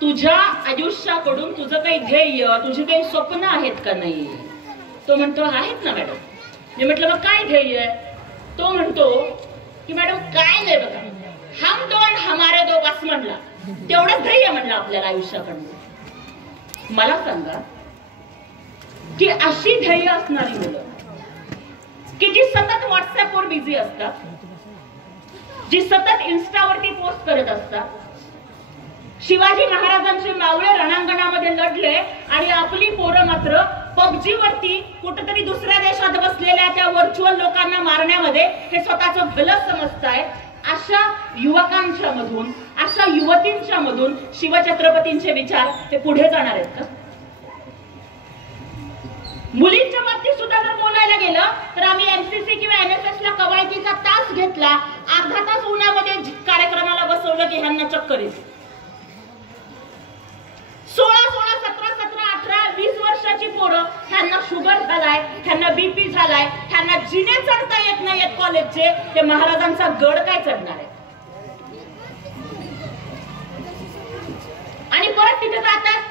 तुझ्या आयुष्याकडून तुझं काही ध्येय, तुझी काही स्वप्न आहेत का नाही? तो म्हणतो आहेत ना मॅडम. मी म्हटलं मग काय ध्येय आहे? तो म्हणतो की मॅडम काय नाही बघा, हम दो आणि हमारे दो बस म्हणला, तेवढंच ध्येय म्हणलं आपल्याला आयुष्याकडून. मला सांगा की अशी ध्येय असणारी मुलं की जी सतत व्हॉट्सअपवर बिझी असतात, जी सतत इन्स्टावरती पोस्ट करत असतात, शिवाजी महाराजांचे मावळे रणांगणामध्ये लढले आणि आपली पोरं मात्र पबजी वरती कुठेतरी दुसऱ्या देशात बसलेल्या त्या व्हर्च्युअल लोकांना मारण्यामध्ये हे स्वतःचं भलं समजताय, अशा युवकांच्या मधून, अशा युवतींच्या मधून शिवछत्रपतींचे विचार हे पुढे जाणार आहेत का? मुलींच्या बाबतीत सुद्धा जर बोलायला गेलं तर आम्ही एमसीसी किंवा एनएसएस ला कवायतीचा तास घेतला, अर्धा तास उन्हामध्ये कार्यक्रमाला बसवलं की ह्यांना चक्कर येते. 16, 17, 18, 20 वर्षाची पोरं, ह्यांना शुगर झालाय, ह्यांना बीपी झालाय, ह्यांना जिने चढता येत नाहीत कॉलेजचे, ते महाराजांचा गड काय चढणार आहे? आणि परत तिथे जातात,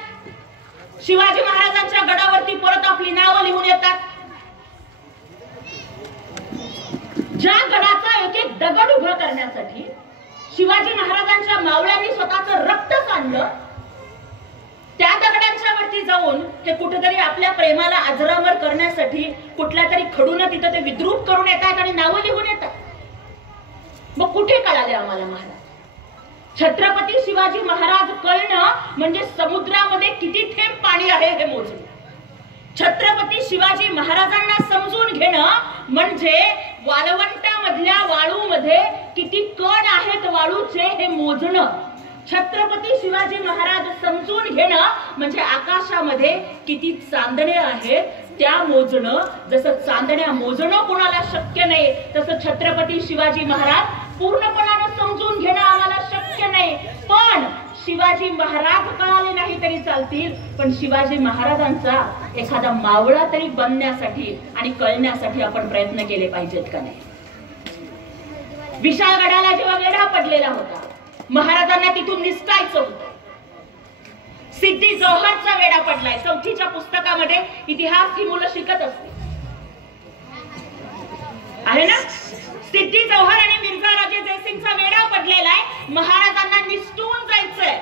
शिवाजी महाराजांच्या गडावरती परत आपली नावं लिहून येतात. ज्या गडाचा एक एक दगड उभा करण्यासाठी शिवाजी महाराजांच्या मावळ्यांनी स्वतःचं रक्त सांडलं, त्या दगडांच्या वरती जाऊन हे कुठेतरी आपल्या प्रेमाला अजरामर करण्यासाठी कुठल्या तरी खडून तिथं ते विद्रूप करून येतात आणि नावं लिहून येतात. मग कुठे कळाले आम्हाला महाराज? छत्रपती शिवाजी महाराज कळणं म्हणजे समुद्रामध्ये किती थेंब पाणी आहे हे मोजणे. छत्रपती शिवाजी महाराजांना समजून घेणं म्हणजे वाळवंटामधल्या वाळूमध्ये किती कण आहेत वाळूचे हे मोजणं. छत्रपती शिवाजी महाराज समजून घेणं म्हणजे आकाशामध्ये किती चांदण्या आहेत त्या मोजणं. जसं चांदण्या मोजणं कोणाला शक्य नाही, तसं छत्रपती शिवाजी महाराज पूर्णपणाने समजून घेणं आम्हाला शक्य नाही. पण शिवाजी महाराज कळाले नाही तरी चालतील, पण शिवाजी महाराजांचा एखादा मावळा तरी बनण्यासाठी आणि कळण्यासाठी आपण प्रयत्न केले पाहिजेत का नाही? विशाळगडाला जेव्हा वेढा पडलेला होता, महाराजांना तिथून निसटायचं होतं. सिद्धी जोहरचा वेढा पडलाय. 4थीच्या पुस्तकामध्ये इतिहास ही मुलं शिकत असते आहे ना. सिद्धी जोहर आणि मिर्झा राजे जयसिंगचा वेढा पडलेला आहे. महाराजांना निसटून जायचंय,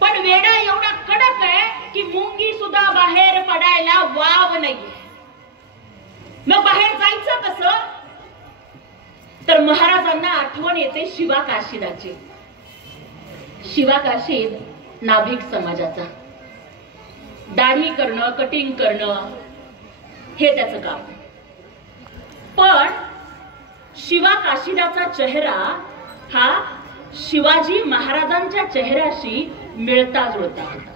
पण वेढा एवढा कडक आहे की मुंगी सुद्धा बाहेर पडायला वाव नाही. मग बाहेर जायचं कसं? तर महाराजांना आठवण येते शिवा काशीदाची. शिवा काशीद नाभिक समाजाचा. दाढी करणं, कटिंग करणं हे त्याचं काम. पण शिवा काशीदाचा चेहरा हा शिवाजी महाराजांच्या चेहऱ्याशी मिळता जुळता होता.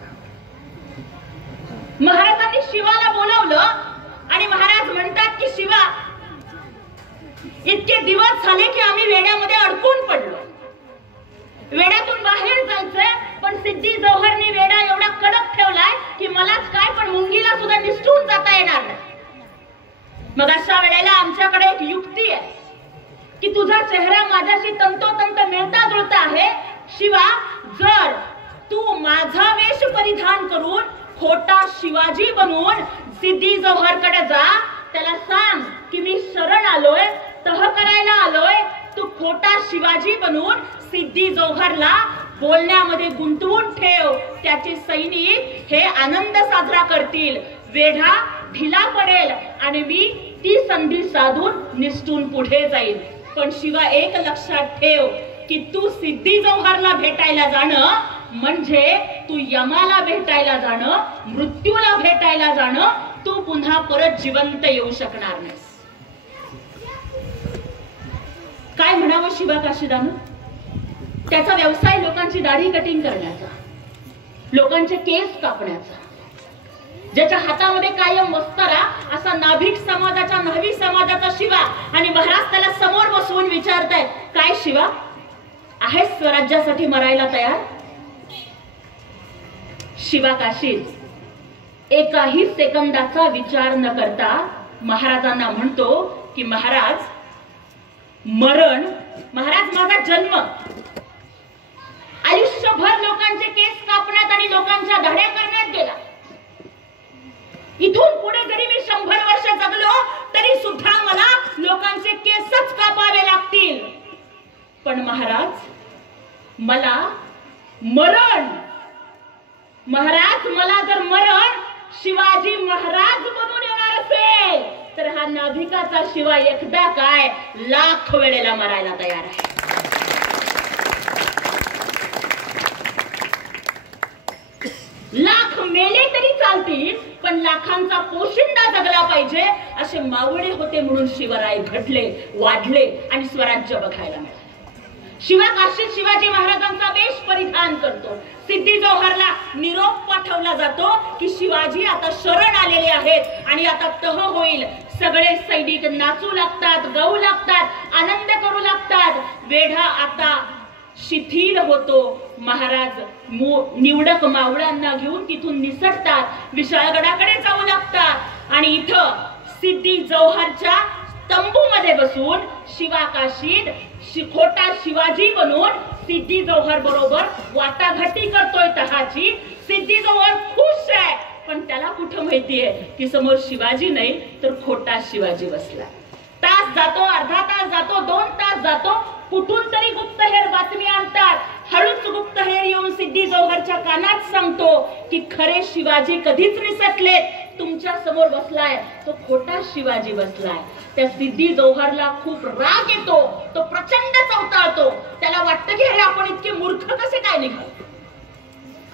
महाराजांनी शिवाला बोलावलं आणि महाराज म्हणतात की शिवा, इतके दिवस झाले की आम्ही वेड्यामध्ये अडकून पडलो, वेड्यातून बाहेर जायचंय, पण सिद्धी जोहरनी वेडा एवढा कडक ठेवलाय की मलाच काय पण मुंगीला सुद्धा निसटून जाता येणार नाही. मग अशा वेळेला आमच्याकडे एक युक्ती आहे की तुझा चेहरा माझ्याशी तंतोतंत मिळता जुळता आहे. शिवा, जर तू माझा वेश परिधान करून खोटा शिवाजी बनवून सिद्धी जोहरकडे जा, त्याला सांग की मी शरण आलोय, तह करायला आलोय. तू खोटा शिवाजी बनवून सिद्धी जोहरला बोलण्यामध्ये गुंतवून ठेव. त्याचे सैनिक हे आनंद साजरा करतील, वेढा ढिला पडेल आणि मी ती संधी साधून निसटून पुढे जाईल. पण शिवा, एक लक्षात ठेव की तू सिद्धी जोहरला भेटायला जाणं म्हणजे तू यमाला भेटायला जाणं, मृत्यूला भेटायला जाणं. तू पुन्हा परत जिवंत येऊ शकणार नाहीस. काय म्हणावं शिवा काशीदानं? त्याचा व्यवसाय लोकांची दाढी कटिंग करण्याचा, लोकांचे केस कापण्याचा. ज्याच्या हातामध्ये कायम वस्तारा असा नाभिक समाजाचा, न्हावी समाजाचा शिवा, आणि महाराज त्याला समोर बसवून विचारतायत, काय शिवा, आहेस स्वराज्यासाठी मरायला तयार? शिवा काशीद एकाही सेकंदाचा विचार न करता महाराजांना म्हणतो की महाराज, मरण, महाराज माझा जन्म, आयुष्यभर लोकांचे महाराज मला मरण, महाराज मला जर मरण शिवाजी महाराज बनून येणार असेल तर हा नाभिकाचा शिवा एकदा काय लाख वेळेला मरायला तयार आहे. लाख मेले तरी चालतील पण लाखांचा पोशिंदा जगला पाहिजे असे मावळे होते म्हणून शिवराय घडले, वाढले आणि स्वराज्य बघायला मिळाले. शिवा काशीत शिवाजी महाराजांचा वेश परिधान करतो. सिद्धी जौहरला निरोप पाठवला जातो की शिवाजी आता शरण आलेले आहेत आणि आता तह होईल. सगळे सैनिक नाचू लागतात, गाऊ लागतात, आनंद करू लागतात. वेढा आता शिथिल होतो. महाराज निवडक मावळ्यांना घेऊन तिथून निसटतात, विशाळगडाकडे जाऊ लागतात आणि इथं सिद्धी जौहरच्या तंबूमध्ये बसून शिवा काशीद खोटा शिवाजी बनून सिद्धी जौहर बरोबर वाटाघाटी करतोय तहाची. सिद्धी जौहर खुश आहे पण त्याला कुठं माहितीये की समोर शिवाजी नाही तर खोटा शिवाजी बसला. तास जातो, अर्धा तास जातो, 2 तास जातो, कुठून तरी गुप्तहेर बातमी आणतात. हळूच गुप्तहेर येऊन सिद्धी जौहरच्या कानात सांगतो की खरे शिवाजी कधीच निसटले, तुमच्या समोर बसलाय तो खोटा शिवाजी बसलाय. त्या सिद्धी जौहरला खूप राग येतो, तो प्रचंड चवताळतो. त्याला वाटतं की अरे आपण इतके मूर्ख कसे काय निघालो,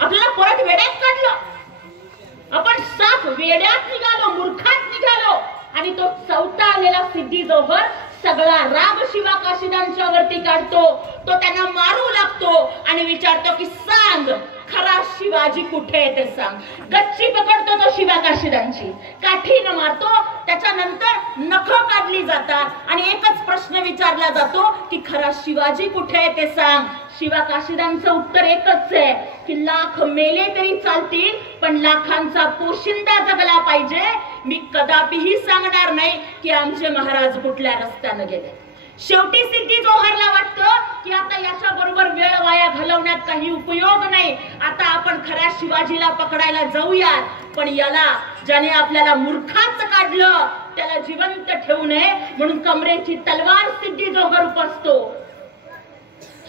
आपल्याला परत वेड्यात काढलं, आपण साफ वेड्यात निघालो, मूर्खात निघालो. आणि तो चवताळलेला सिद्धी जौहर सगळा राग शिवा काशीदांच्या वरती काढतो. तो त्यांना मारू लागतो आणि विचारतो की सांग खरा शिवाजी कुठे आहे ते सांग. गच्ची पकडतो तो शिवा काशीदांची, काठीनं मारतो. त्याच्यानंतर नख काढली जातात आणि एकच प्रश्न विचारला जातो की खरा शिवाजी कुठे आहे ते सांग. शिवा काशीदांचं उत्तर एकच आहे की लाख मेले तरी चालतील पण लाखांचा पोशिंदा जगला पाहिजे. मी कदापिही सांगणार नाही की आमचे महाराज कुठल्या रस्त्याने गेले. शेवटी सिद्धी जौहरला वाटतं की आता याच्या बरोबर वेळ वाया घालवण्यात काही उपयोग नाही, आता आपण खऱ्या शिवाजीला पकडायला जाऊयात. पण याला ज्याने आपल्याला मूर्खाच काढलं त्याला जिवंत ठेवू नये म्हणून कमरेची तलवार सिद्धी जौहर उपसतो.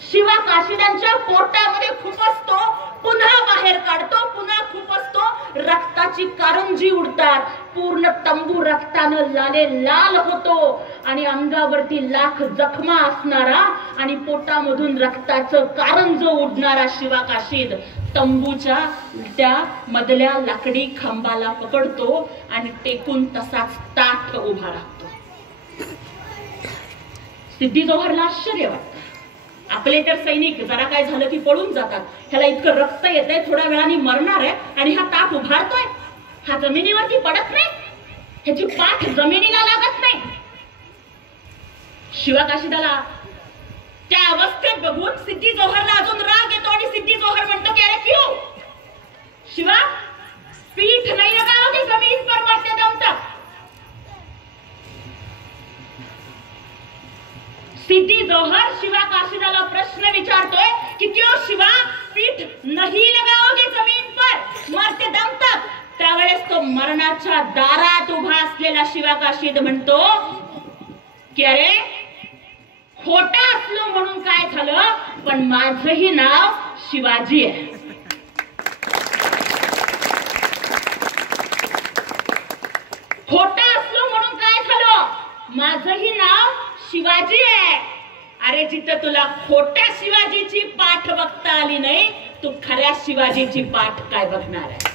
शिवा काशीदांच्या पोटामध्ये खुपसतो, पुन्हा बाहेर काढतो, पुन्हा खुपसतो. रक्ताची कारंजी उडतात, पूर्ण तंबू रक्तानं लाले लाल होतो आणि अंगावरती लाख जखमा असणारा आणि पोटामधून रक्ताचं कारंज उडणारा शिवा काशीद तंबूच्या त्या मधल्या लाकडी खांबाला पकडतो आणि टेकून तसाच ताठ उभा राहतो. सिद्धी जौहरला आश्चर्य वाटतं. आपले तर सैनिक जरा काय झालं की पळून जातात, ह्याला इतकं रक्त येतंय, थोड्या वेळाने मरणार आहे आणि हा ताप उभारतोय, हा जमिनीवरती पडत नाही, ह्याची पाठ जमिनीला लागत नाही. शिवा काशीदाला त्या अवस्थेत बघून सिद्धी जौहरला अजून राग येतो आणि सिद्धी जौहर म्हणतो की अरे क्यों शिवा, पीठ नहीं लगाओगे जमीन पर मरते दम तक. सिद्धी जौहर शिवा काशीदाला प्रश्न विचारतोय कि क्यों शिवा पीठ नहीं लगाओगे जमीन पर मरते दम तक. त्यावेळेस तो मरणाच्या दारात उभा असलेला शिवा काशीद म्हणतो की अरे खोटा असलो म्हणून काय झालं पण माझंही नाव शिवाजी आहे. खोटा असलो म्हणून काय झालं, माझंही नाव शिवाजी आहे. अरे जिथं तुला खोट्या शिवाजीची पाठ बघता आली नाही, तू खऱ्या शिवाजीची पाठ काय बघणार आहे.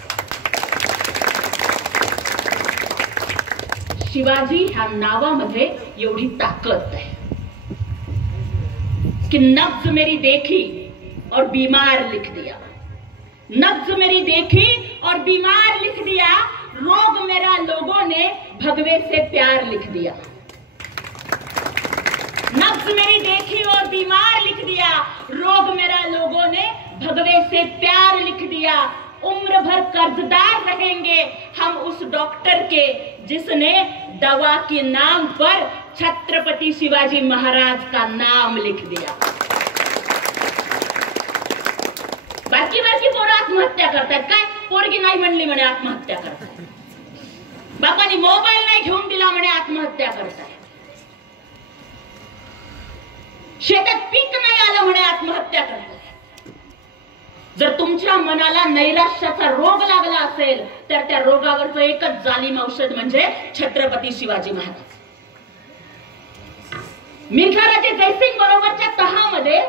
शिवाजी ह्या नावामध्ये एवढी ताकद आहे कि नब्ज मेरी देखी और बीमार लिख दिया, नब्ज मेरी देखी और बीमार लिख दिया, रोग मेरा लोगों ने भगवे से प्यार लिख दिया. नब्ज मेरी देखी और बीमार लिख दिया, रोग मेरा लोगों ने भगवे से प्यार लिख दिया. उम्र भर कर्जदार रहेंगे हम उस डॉक्टर के जिसने दवा के नाम पर छत्रपति शिवाजी महाराज का नाम लिख दिया. बाकी बाकी पोरं आत्महत्या करतात, काय पोरगी नाही म्हणली म्हणे आत्महत्या करतात, बापाने मोबाईल नाही घेऊन दिला म्हणे आत्महत्या करताय. शेतात पीक नाही आलं म्हणे आत्महत्या करतात. जर तुमच्या मनाला नैराश्याचा रोग लागला असेल तर त्या रोगावरचं एकच जालिम औषध म्हणजे छत्रपती शिवाजी महाराज. मिर्झाराजे जयसिंग बरोबरच्या तहामध्ये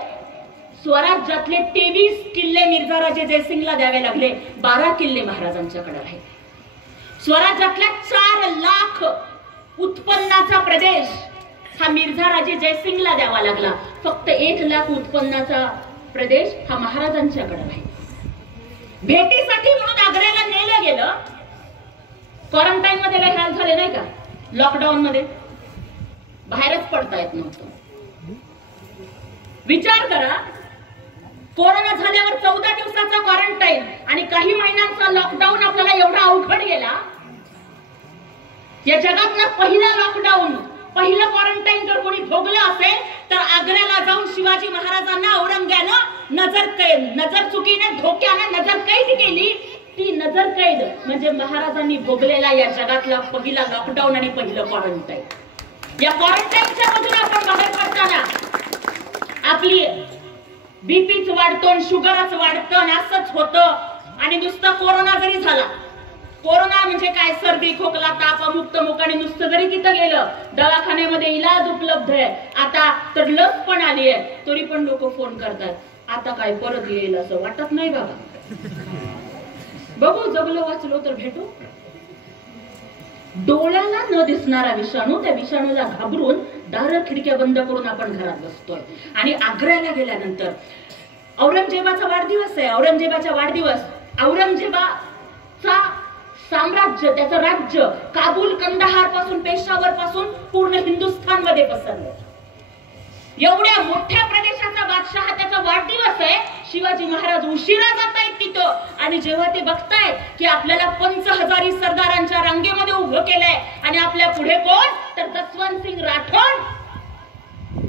स्वराज्यातले 23 किल्ले मिर्झाराजे जयसिंगला द्यावे लागले. 12 किल्ले महाराजांच्याकडे राहिले. स्वराज्यातल्या 4 लाख उत्पन्नाचा प्रदेश हा मिर्झाराजे जयसिंगला द्यावा लागला. फक्त 1 लाख उत्पन्नाचा प्रदेश हा महाराजांच्याकडे राहिला. भेटीसाठी म्हणून आग्र्याला नेलं गेलं. क्वारंटाईन मध्ये काही हाल झाले नाही का? लॉकडाऊन मध्ये बाहेरच पडता येत नव्हतं. विचार करा, कोरोना झाल्यावर 14 दिवसाचा क्वारंटाईन आणि काही महिन्यांचा लॉकडाऊन आपल्याला एवढा अवघड गेला. या जगातला पहिला लॉकडाऊन, पहिलं क्वारंटाईन जर कोणी भोगलं असेल तर आग्र्याला जाऊन शिवाजी महाराजांना औरंग्यानं नजर चुकीने धोक्याने नजर कैद केली. ती नजर कैद म्हणजे महाराजांनी भोगलेला या जगातला पहिला लॉकडाऊन आणि पहिलं क्वारंटाईन. या क्वारंटाईनच्या मधून आपण बाहेर पडताना आपली बीपीच वाढतो, शुगरच वाढतं, असंच होतं. आणि नुसतं कोरोना जरी झाला, कोरोना म्हणजे काय, सर्दी खोकला ताप अमुक तमुक, आणि नुसतं जरी तिथं गेलं दवाखान्यामध्ये इलाज उपलब्ध आहे, आता तर लस पण आली आहे, तरी पण लोक फोन करतात आता काय परत येईल असं वाटत नाही बाबा. बघू जगलो वाचलो तर भेटू. डोळ्याला न दिसणारा विषाणू, त्या विषाणूला घाबरून दार खिडक्या बंद करून आपण घरात बसतोय. आणि आग्र्याला गेल्यानंतर औरंगजेबाचा वाढदिवस आहे. औरंगजेबाचा वाढदिवस, औरंगजेबाचा साम्राज्य, त्याचं राज्य काबूल कंदाहार पासून पेशावर पासून पूर्ण हिंदुस्थान मध्ये पसरलं. एवढ्या मोठ्या प्रदेशाचा बादशाह, त्याचा वाढदिवस आहे. शिवाजी महाराज उशिरा जात आहेत तिथं आणि जेव्हा ते बघतायत की आपल्याला 50,000 सरदारांच्या रांगेमध्ये उभं केलंय आणि आपल्या पुढे कोण, तर जसवंत सिंग राठोड.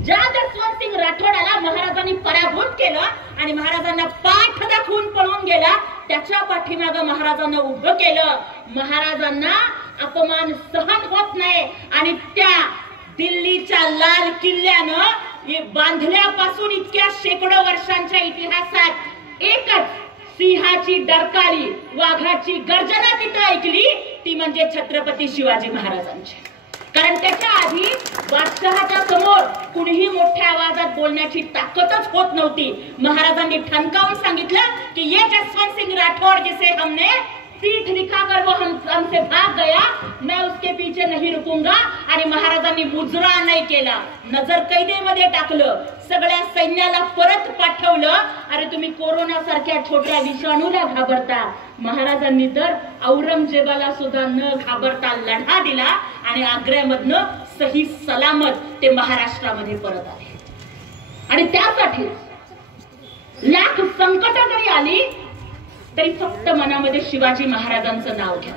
ज्या जसवंत सिंग राठोडाला महाराजांनी पराभूत केलं आणि महाराजांना पाठ दाखवून पळून गेला, त्याच्या पाठीमागं महाराजांना उभं केलं. महाराजांना अपमान सहन होत नाही आणि त्या दिल्लीच्या लाल किल्ल्यानं बांधल्यापासून इतक्या शेकडो वर्षांच्या इतिहासात एकच सिंहाची डरकाळी, वाघाची गर्जना तिथं ऐकली, ती म्हणजे छत्रपती शिवाजी महाराजांची. कारण त्याच्या आधी बादशहाच्या समोर कुणीही मोठ्या आवाजात बोलण्याची ताकदच होत नव्हती. महाराजांनी ठणकावून सांगितलं की ये जसवंत सिंग राठौड़ जिसे हमने पीठ दिखाकर वो हमसे भाग गया, मैं उसके पीछे नहीं रुकूंगा. आणि महाराजांनी मुजरा नाही केला, नजर कैदेमध्ये टाकलं, सगळ्या सैन्याला परत पाठवलं. अरे तुम्ही कोरोना सारख्या छोट्या विषाणूला घाबरता, महाराजांनी तर औरंगजेबाला सुद्धा न घाबरता लढा दिला आणि आग्र्यामधनं सही सलामत ते महाराष्ट्रामध्ये परत आले. आणि त्यासाठी लाख संकट जरी आली तरी फक्त मनामध्ये शिवाजी महाराजांचं नाव घ्या.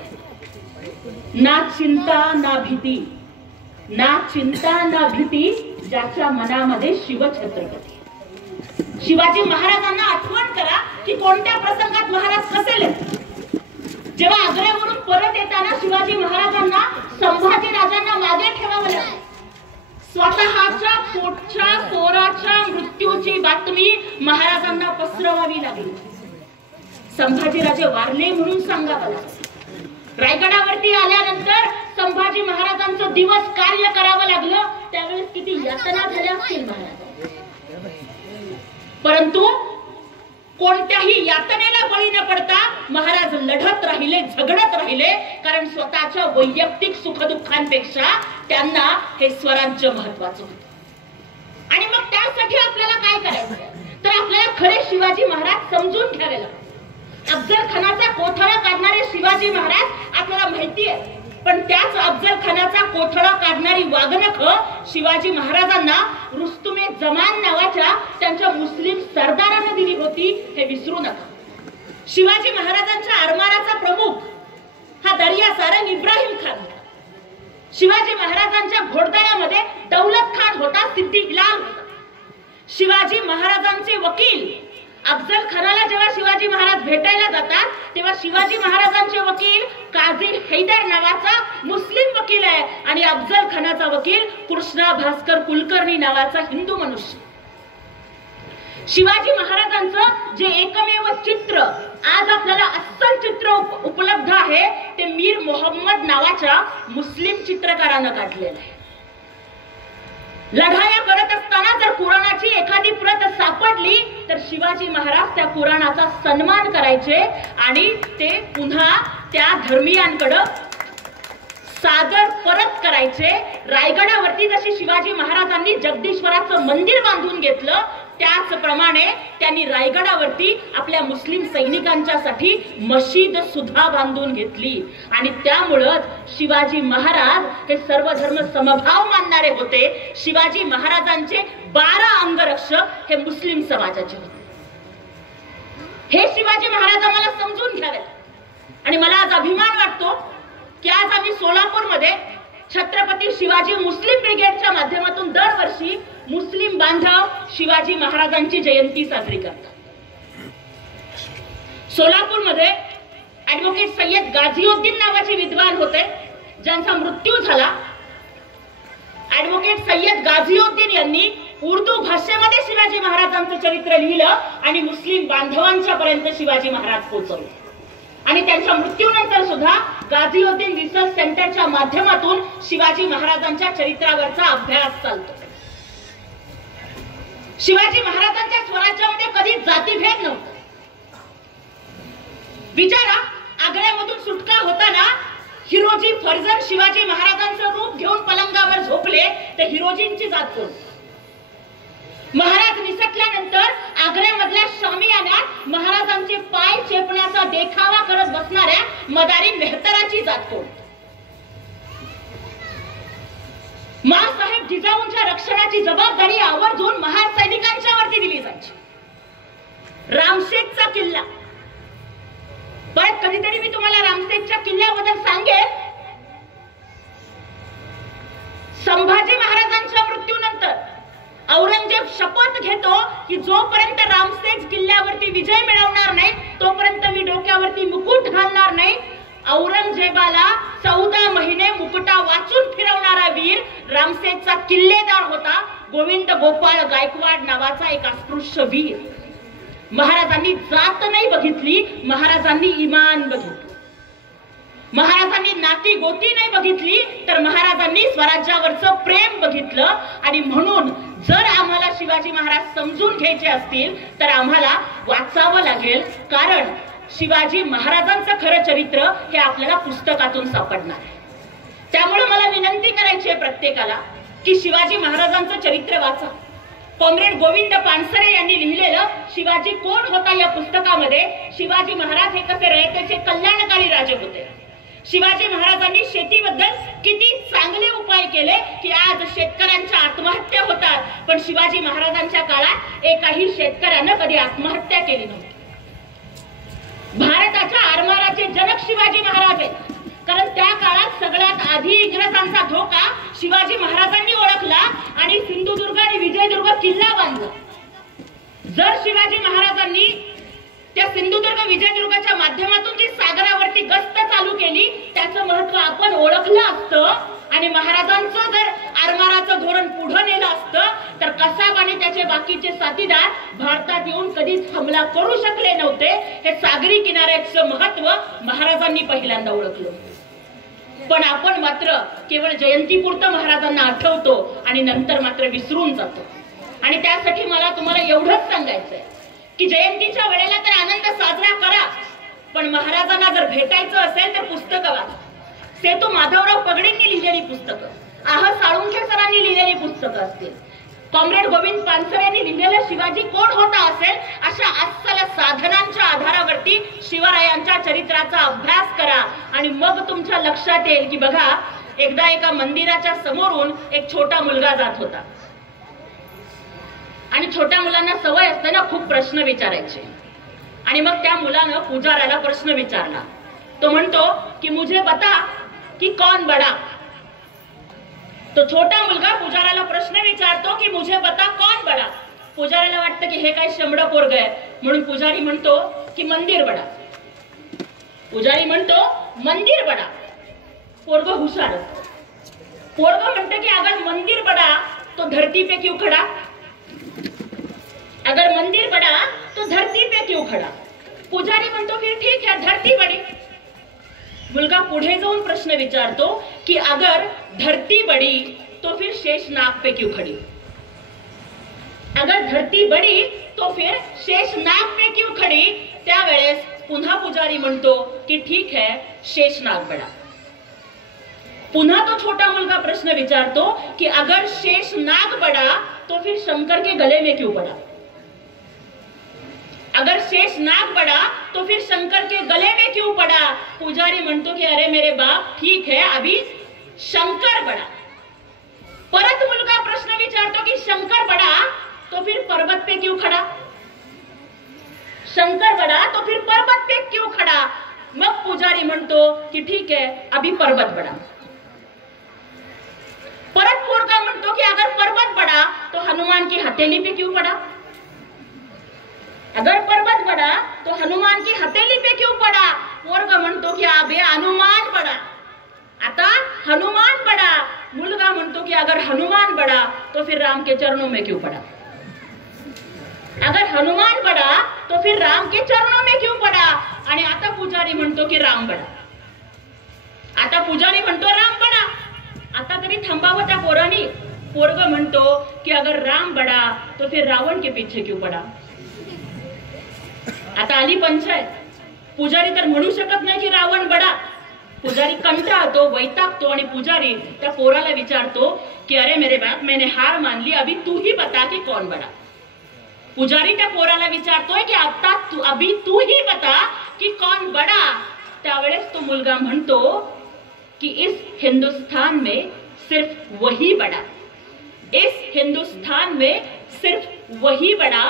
ना चिंता ना भीती, ना चिंता ना भीती, ज्याच्या मनामध्ये शिवछत्रपती. शिवाजी महाराजांना आठवण करा की कोणत्या प्रसंगात महाराज कसे. जेव्हा आग्र्यावरून परत येताना शिवाजी महाराजांना संभाजी राजांना मागे ठेवावं लागलं. स्वतःच्या पोटच्या पोराच्या मृत्यूची बातमी महाराजांना पसरवावी लागली. संभाजीराजे वारले म्हणून सांगावं लागलं. रायगडावरती आल्यानंतर संभाजी महाराजांचं दिवस कार्य करावं लागलं. त्यावेळेस किती यातना झाल्या असतील महाराजांना. परंतु कोणत्याही यातनेला बळी न पडता महाराज लढत राहिले, झगडत राहिले. कारण स्वतःच्या वैयक्तिक सुखदुःखांपेक्षा त्यांना हे स्वराज्य महत्वाचं होतं. आणि मग त्यासाठी आपल्याला काय करायचं, तर आपल्याला खरे शिवाजी महाराज समजून घ्यावे लागतात. अफजल खानाचा कोथळा काढणारे शिवाजी महाराज आपल्याला माहिती आहे, पण त्याच अफजल खानाचा कोथळा काढणारी वागणूक शिवाजी महाराजांना रुस्तुमे जमान नावाच्या त्यांच्या मुस्लिम सरदारांना दिली होती हे विसरू नका. शिवाजी महाराजांच्या आरमाराचा प्रमुख हा दर्या सारंग इब्राहिम खान होता. शिवाजी महाराजांच्या घोडदळामध्ये दौलत खान होता, सिद्दीक लाल होता. शिवाजी महाराजांचे वकील अफजल खानाला जेव्हा शिवाजी महाराज भेटायला जातात तेव्हा शिवाजी महाराजांचे वकील काझी हैदर नावाचा मुस्लिम वकील आहे आणि अफजल खानाचा वकील कृष्णा भास्कर कुलकर्णी नावाचा हिंदू मनुष्य. शिवाजी महाराजांचं जे एकमेव चित्र आज आपल्याला अस्सल चित्र उपलब्ध आहे ते मीर मोहम्मद नावाच्या मुस्लिम चित्रकारानं काढलेलं आहे. लढाया करत असताना जर कुराणाची एखादी प्रत सापडली तर शिवाजी महाराज त्या कुराणाचा सन्मान करायचे आणि ते पुन्हा त्या धर्मीयांकडे सादर परत करायचे. रायगडावरती जशी शिवाजी महाराजांनी जगदीश्वराचं मंदिर बांधून घेतलं त्याचप्रमाणे त्यांनी रायगडावरती आपल्या मुस्लिम सैनिकांच्यासाठी मशीद सुद्धा बांधून घेतली. आणि त्यामुळं शिवाजी महाराज हे सर्व धर्म समभाव मानणारे होते. शिवाजी महाराजांचे 12 अंगरक्षक हे मुस्लिम समाजाचे होते. हे शिवाजी महाराज आम्हाला समजून घ्यावेत. आणि मला आज अभिमान वाटतो की आज आम्ही सोलापूरमध्ये छत्रपती शिवाजी मुस्लिम ब्रिगेडच्या माध्यमातून दरवर्षी मुस्लिम बांधव शिवाजी महाराजांची जयंती साजरी करतात. सोलापूरमध्ये ऍडव्होकेट सय्यद गाझीउद्दीन नावाचे विद्वान होते ज्यांचा मृत्यू झाला. ऍडव्होकेट सय्यद गाझीउद्दीन यांनी उर्दू भाषेमध्ये शिवाजी महाराजांचं चरित्र लिहिलं आणि मुस्लिम बांधवांच्या पर्यंत शिवाजी महाराज पोहोचवले. आणि त्यांच्या मृत्यूनंतर सुद्धा गाझीउद्दीन रिसर्च सेंटरच्या माध्यमातून शिवाजी महाराजांच्या चरित्रावरचा अभ्यास चालतो. शिवाजी महाराजांच्या स्वराज्यामध्ये कधीच जातीभेद नव्हता. विचारा, आग्र्यामधून सुटका होताना हिरोजी फर्जन शिवाजी महाराजांचं रूप घेऊन पलंगावर झोपले तर हिरोजींची जात कोण? महाराज निसटल्यानंतर आग्र्यामधल्या शामियानात महाराजांचे पाय चेपण्याचा देखावा करत बसणाऱ्या मदारी मेहतराची जात कोण? माँसाहेब जिजाऊंच्या रक्षणाची जबाबदारी आवर्जून महार सैनिकांच्या वरती दिली जायची. रामशेखचा किल्ला, परत कधीतरी मी तुम्हाला रामशेखच्या किल्ल्याबद्दल सांगेन. संभाजी महाराजांच्या मृत्यूनंतर औरंगजेब शपथ घेतो की जोपर्यंत रामशेख किल्ल्यावरती विजय मिळवणार नाही तोपर्यंत मी डोक्यावरती मुकुट घालणार नाही. औरंगजेबाला 14 महिने मुकुटा वाचून फिरवणारा वीर रामशेखचा किल्लेदार होता गोविंद गोपाळ गायकवाड नावाचा एक अस्पृश्य वीर. महाराजांनी जात नाही बघितली, महाराजांनी इमान बघितलं. महाराजांनी नाती गोती नाही बघितली तर महाराजांनी स्वराज्यावरचं प्रेम बघितलं. आणि म्हणून जर आम्हाला शिवाजी महाराज समजून घ्यायचे असतील तर आम्हाला वाचावं लागेल, कारण शिवाजी महाराजांचं खरं चरित्र हे आपल्याला पुस्तकातून सापडणार आहे. त्यामुळे मला विनंती करायची आहे प्रत्येकाला की शिवाजी महाराजांचं चरित्र वाचा. कॉम्रेड गोविंद पानसरे यांनी लिहिलेलं शिवाजी कोण होता या पुस्तकामध्ये शिवाजी महाराज हे कसे रयतेचे कल्याणकारी राजे होते. शिवाजी महाराजांनी शेतीबद्दल किती चांगले उपाय केले की आज शेतकऱ्यांच्या आत्महत्या होतात, पण शिवाजी महाराजांच्या काळात एकाही शेतकऱ्यानं कधी आत्महत्या केली नव्हती. भारताच्या आरमाराचे जनक शिवाजी महाराज आहेत, कारण त्या काळात सगळ्यात आधी इंग्रजांचा धोका शिवाजी महाराजांनी ओळखला आणि सिंधुदुर्ग आणि विजयदुर्ग किल्ला बांधला. जर शिवाजी महाराजांनी त्या सिंधुदुर्ग विजयदुर्गच्या माध्यमातून जी सागरावरती गस्त चालू केली त्याचं महत्व आपण ओळखलं असतं आणि महाराजांचं जर आरमाराचं धोरण पुढे नेलं असतं तर कसाब आणि त्याचे बाकीचे साथीदार भारतात येऊन कधीच हमला करू शकले नव्हते. हे सागरी किनाऱ्याचं महत्व महाराजांनी पहिल्यांदा ओळखलं. पण आपण मात्र केवळ जयंतीपुरतं महाराजांना आठवतो आणि नंतर मात्र विसरून जातो. आणि त्यासाठी मला तुम्हाला एवढंच सांगायचंय की जयंतीच्या वेळेला तर आनंद साजरा करा, पण महाराजांना जर भेटायचं असेल तर पुस्तकं वाचा. सेतू माधवराव पगडींनी लिहिलेली पुस्तकं, आह साळुंखे सरांनी लिहिलेली पुस्तकं असतील, कॉम्रेड गोविंद पानसरे यांनी लिहिलेलं शिवाजी कोण होता असेल, अशा अस्सल साधनांच्या आधारावरती शिवरायांच्या चरित्राचा अभ्यास करा. आणि मग तुमच्या लक्षात येईल की बघा, एकदा एका मंदिराच्या समोरून एक छोटा मुलगा जात होता आणि छोट्या मुलांना सवय असते ना खूप प्रश्न विचारायचे. आणि मग त्या मुलानं पुजाऱ्याला प्रश्न विचारला. तो म्हणतो की मुझे बता कि कौन बड़ा. तो छोटा मुलगा पुजाऱ्याला प्रश्न विचारतो की मुझे बता कौन बड़ा. पुजाऱ्याला वाटतं की हे काय शंभर पोरग आहे, म्हणून पुजारी म्हणतो की मंदिर बड़ा. पुजारी म्हणतो मंदिर बड़ा. पोरग हुशार असतो. पोरग म्हणतं की अगर मंदिर बड़ा तो धरती पे क्यों खड़ा. अगर मंदिर बड़ा तो धरती पे क्यों खड़ा? पुजारी म्हणतो की ठीक है धरती बड़ी. मुलगा पुढे जाऊन प्रश्न विचारतो की अगर धरती बड़ी तो फिर शेष नाग पे क्यों खड़ी? अगर धरती बड़ी तो फिर शेष नाग पे क्यों खड़ी? त्यावेळेस पुन्हा पुजारी म्हणतो की ठीक है शेष नाग बड़ा. पुन्हा तो छोटा मुलगा प्रश्न विचारतो कि अगर शेष नाग बड़ा तो फिर शंकर के गले में क्यों पड़ा? अगर शेष नाग बड़ा तो फिर शंकर के गले में क्यों पड़ा? पुजारी म्हणतो की अरे मेरे बाप ठीक है अभी शंकर बड़ा. परत मुलगा प्रश्न विचारतो की शंकर बड़ा तो फिर पर्वत पे क्यों खड़ा? शंकर बड़ा तो फिर पर्वत पे क्यों खड़ा? मग पुजारी म्हणतो की ठीक है अभी पर्वत बड़ा. परत पोरगा म्हणतो की अगर पर्वत बड़ा तो हनुमान की हथेली पे क्यों पड़ा? अगर पर्वत बड़ा तो हनुमान की हथेली पे क्यों पड़ा? पोरगा म्हणतो की अबे हनुमान बड़ा. आता हनुमान बड़ा. मुलगा म्हणतो की अगर हनुमान बड़ा तो फिर राम के चरणों में क्यों पड़ा? अगर हनुमान बड़ा तो फिर राम के चरणों में क्यों पड़ा? आणि आता पुजारी म्हणतो की राम बड़ा. आता पुजारी म्हणतो राम बड़ा. आता तरी थांबावं त्या पोरानी. पोरग म्हणतो की अगर राम बड़ा तो फिर रावण के पीछे क्यों पड़ा? आता आली पंचायत. पुजारी तर म्हणू शकत नाही की रावण बड़ा. पुजारी कंटाळतो, वैतागतो आणि पुजारी त्या पोराला विचारतो की अरे मेरे बाप मैंने हार मान ली अभी तू ही बता कि कौन बड़ा. पुजारी त्या पोराला विचारतोय की आता अभी तू ही बता कि कौन बड़ा. त्यावेळेस तो मुलगा म्हणतो कि इस हिंदुस्तान में सिर्फ वही बड़ा. इस हिंदुस्तान में सिर्फ वही बड़ा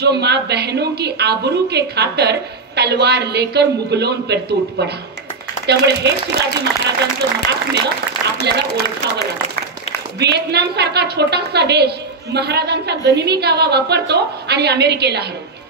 जो मां बहनों की आबरू के खातर तलवार लेकर मुगलों पर टूट पड़ा. त्यामुळे हे शिवाजी महाराजांचं महात्म्य आपल्याला ओळखावं लागतं. व्हिएतनाम सारखा छोटासा देश महाराजांचा गनिमी कावा वापरतो आणि अमेरिकेला हरवतो.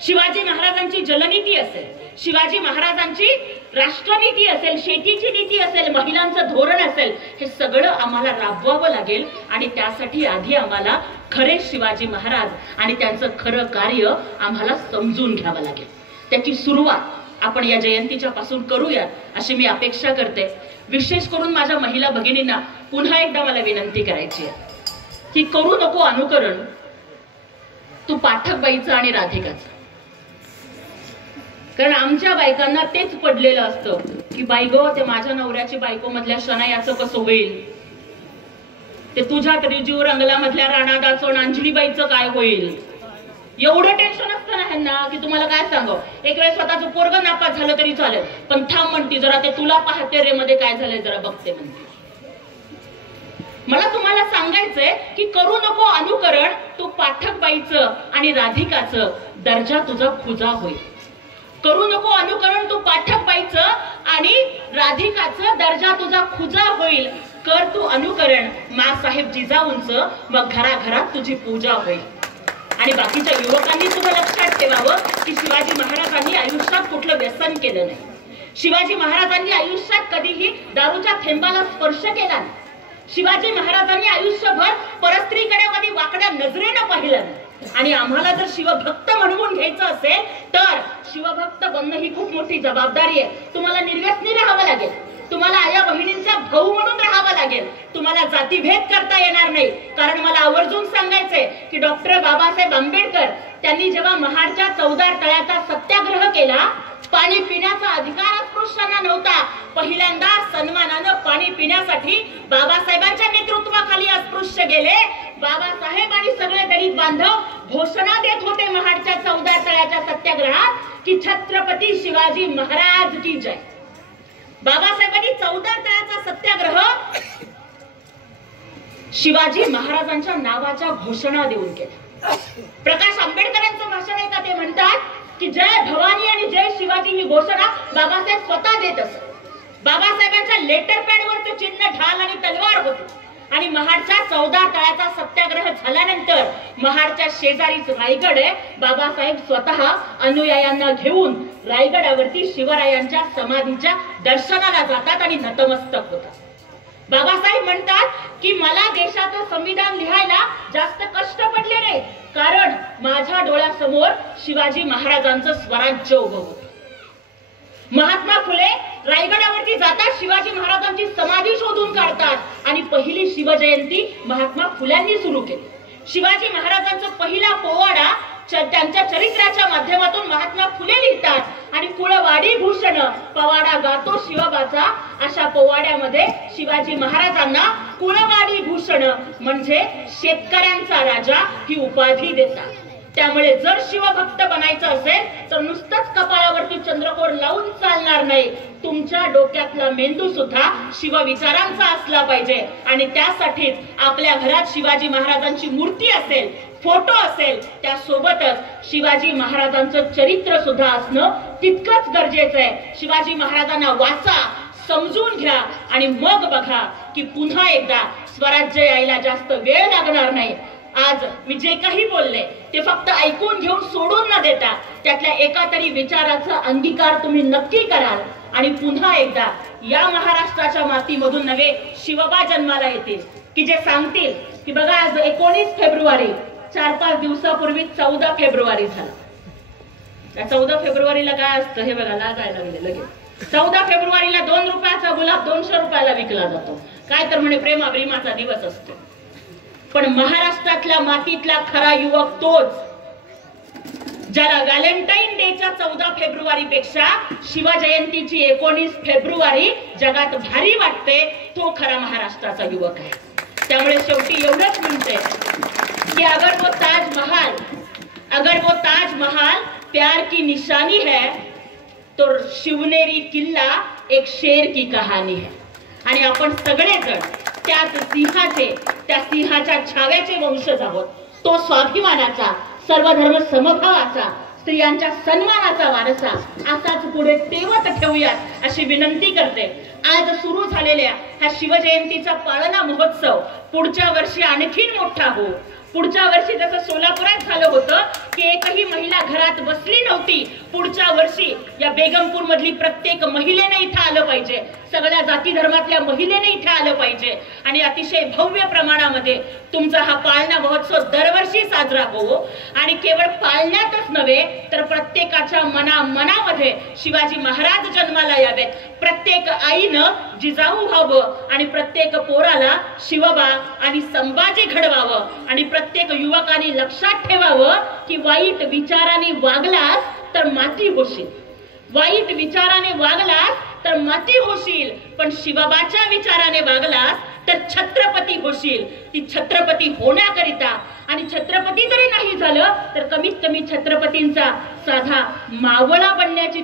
शिवाजी महाराजांची जलनीती असेल, शिवाजी महाराजांची राष्ट्रनीती असेल, शेतीची नीती असेल, महिलांचं धोरण असेल, हे सगळं आम्हाला राबवावं लागेल. आणि त्यासाठी आधी आम्हाला खरे शिवाजी महाराज आणि त्यांचं खरं कार्य आम्हाला समजून घ्यावं लागेल. त्याची सुरुवात आपण या जयंतीच्या पासून करूयात अशी मी अपेक्षा करते. विशेष करून माझ्या महिला भगिनींना पुन्हा एकदा मला विनंती करायची आहे की करू नको अनुकरण तू पाठकबाईचं आणि राधिकाचं. कारण आमच्या बायकांना तेच पडलेलं असतं की बाई गो ते माझ्या नवऱ्याची बायको मधल्या शनायाचं कसं होईल, ते तुझ्या तरी जीव रंगला मधल्या राणादाचं अंजलीबाईचं काय होईल. एवढं टेन्शन असतं ना ह्यांना की तुम्हाला काय सांगावं. एक वेळ स्वतःचं पोरग नापास झालं तरी चालेल पण थांब म्हणती जरा ते तुला पाहते रे मध्ये काय झालंय जरा बघते म्हणते. मला तुम्हाला सांगायचंय की करू नको अनुकरण तू पाठकबाईचं आणि राधिकाचं दर्जा तुझा खुजा होईल. करू नको अनुकरण तू पाठकबाईचं आणि राधिकाचं दर्जा तुझा खुजा होईल. कर तू अनुकरण माँसाहेब जिजाऊंचं मग घराघरात तुझी पूजा होईल. आणि बाकीच्या युवकांनी सुद्धा लक्षात ठेवावं की शिवाजी महाराजांनी आयुष्यात कुठलं व्यसन केलं नाही. शिवाजी महाराजांनी आयुष्यात कधीही दारूच्या थेंबाला स्पर्श केला नाही. शिवाजी महाराजांनी आयुष्यभर परस्त्रीकडे कधी वाकड्या नजरेनं पाहिलं नाही. आणि आम्हाला जर शिवभक्त म्हणून घ्यायचं असेल तर शिवभक्त बनणं ही खूप मोठी जबाबदारी आहे. तुम्हाला निर्व्यसनी राहावं लागेल, तुम्हाला आया बहिणींचा भाऊ म्हणून राहावं लागेल, तुम्हाला जातीभेद करता येणार नाही. कारण मला आवर्जून सांगायचंय की डॉक्टर बाबासाहेब आंबेडकर त्यांनी जेव्हा महाडच्या चौदार तळ्याचा सत्याग्रह केला, पाणी पिण्याचा अधिकार अस्पृश्यांना नव्हता. पहिल्यांदा सन्मानानं पाणी पिण्यासाठी बाबासाहेबांच्या नेतृत्वाखाली अस्पृश्य गेले. बाबासाहेब आणि सगळे दलित बांधव घोषणा देत होते महाडच्या चौदार तळ्याच्या सत्याग्रहात की छत्रपती शिवाजी महाराज की जय. बाबासाहेबांनी चौदार तळ्याचा सत्याग्रह शिवाजी महाराजांच्या नावाच्या घोषणा देऊन केला. प्रकाश आंबेडकरांचं भाषण आहे का ते म्हणतात की जय भवानी आणि जय शिवाजी ही घोषणा बाबासाहेब स्वतः देत असत. बाबासाहेबांच्या लेटर पॅड वरचं चिन्ह ढाल आणि तलवार होते. आणि महाडच्या चौदार तळ्याचा सत्याग्रह झाल्यानंतर महाडच्या शेजारीच रायगड आहे. बाबासाहेब स्वतः अनुयायांना घेऊन रायगडावरती शिवरायांच्या समाधीच्या दर्शनाला जातात आणि नतमस्तक होतात. बाबासाहेब म्हणतात की मला देशाचं संविधान लिहायला जास्त कष्ट पडले नाही, कारण माझ्या डोळ्यासमोर शिवाजी महाराजांचं स्वराज्य उभं होतं. महात्मा फुले रायगडावरती जातात, शिवाजी महाराजांची समाधी शोधून काढतात आणि पहिली शिवजयंती महात्मा फुल्यांनी सुरू केली. शिवाजी महाराजांचा पहिला पोवाडा त्यांच्या चरित्राच्या माध्यमातून महात्मा फुले लिहितात आणि कुळवाडी भूषण पोवाडा गातो शिवबाचा, अशा पोवाड्यामध्ये शिवाजी महाराजांना कुळवाडी भूषण म्हणजे शेतकऱ्यांचा राजा ही उपाधी देतात. त्यामुळे जर शिवभक्त बनायचं असेल तर नुसतंच कपाळावरती चंद्रकोर लावून चालणार नाही, तुमच्या डोक्यातला मेंदू सुद्धा शिवविचारांचा असला पाहिजे. आणि त्यासाठीच आपल्या घरात शिवाजी महाराजांची मूर्ती असेल, फोटो असेल, त्यासोबतच शिवाजी महाराजांचं चरित्र सुद्धा असणं तितकंच गरजेचं आहे. शिवाजी महाराजांना वाचा, समजून घ्या आणि मग बघा की पुन्हा एकदा स्वराज्य यायला जास्त वेळ लागणार नाही. आज मी जे काही बोलले ते फक्त ऐकून घेऊन सोडून न देता त्यातल्या एका तरी विचाराचा अंगीकार तुम्ही नक्की कराल आणि पुन्हा एकदा या महाराष्ट्राच्या मातीमधून नवे शिवबा जन्माला येतील की जे सांगतील की बघा आज 19 फेब्रुवारी 4-5 दिवसापूर्वी 14 फेब्रुवारी झाला. त्या 14 फेब्रुवारीला काय असतं हे बघा, लागायला लागले लगेच. 14 फेब्रुवारीला 2 रुपयाचा गुलाब 200 रुपयाला विकला जातो. काय तर म्हणे प्रेमाचा दिवस असतो. पण महाराष्ट्रातल्या मातीतला खरा युवक तोच ज्याला व्हॅलेंटाईन डेच्या 14 फेब्रुवारी पेक्षा शिवजयंतीची 19 फेब्रुवारी जगात भारी वाटते, तो खरा महाराष्ट्राचा युवक आहे. त्यामुळे शेवटी एवढंच म्हणते कि अगर वो ताजमहल प्यार की निशानी है तो शिवनेरी किल्ला एक शेर की कहानी है. आणि आपण सगळेजण त्या सिंहाच्या छाव्याचे वंशज आहोत. तो स्वाभिमानाचा, सर्वधर्म समभावाचा, स्त्रियांच्या सन्मानाचा वारसा असाच पुढे तेवत ठेवूयात अशी विनंती करते. आज सुरू झालेल्या हा शिवजयंतीचा पाळणा महोत्सव पुढच्या वर्षी आणखीन मोठा हो. पुढच्या वर्षी जसं सोलापुरात झालं होतं की एकही महिला घरात बसली नव्हती, पुढच्या वर्षी या बेगमपूर मधली प्रत्येक महिलेने इथे आलं पाहिजे, सगळ्या जाती धर्मातल्या महिलेने इथे आलं पाहिजे आणि अतिशय भव्य प्रमाणामध्ये तुमचा हा पाळणा महोत्सव दरवर्षी साजरा हो. आणि केवळ पाळण्यातच नव्हे तर प्रत्येकाच्या मनामध्ये शिवाजी महाराज जन्माला यावेत, प्रत्येक आईनं जिजाऊ व्हावं आणि प्रत्येक पोराला शिवबा आणि संभाजी घडवावं आणि प्रत्येक युवकांनी लक्षात ठेवावं की वाईट विचाराने वागलास तर माती होशील, वाईट विचाराने वागलास तर माती होशील, पण शिवबाच्या विचाराने वागलास तर छत्रपती होशील. ती छत्रपती होण्याकरिता आणि छत्रपती जरी नाही झालं तर कमीत कमी छत्रपतींचा साधा मावळा बनण्याची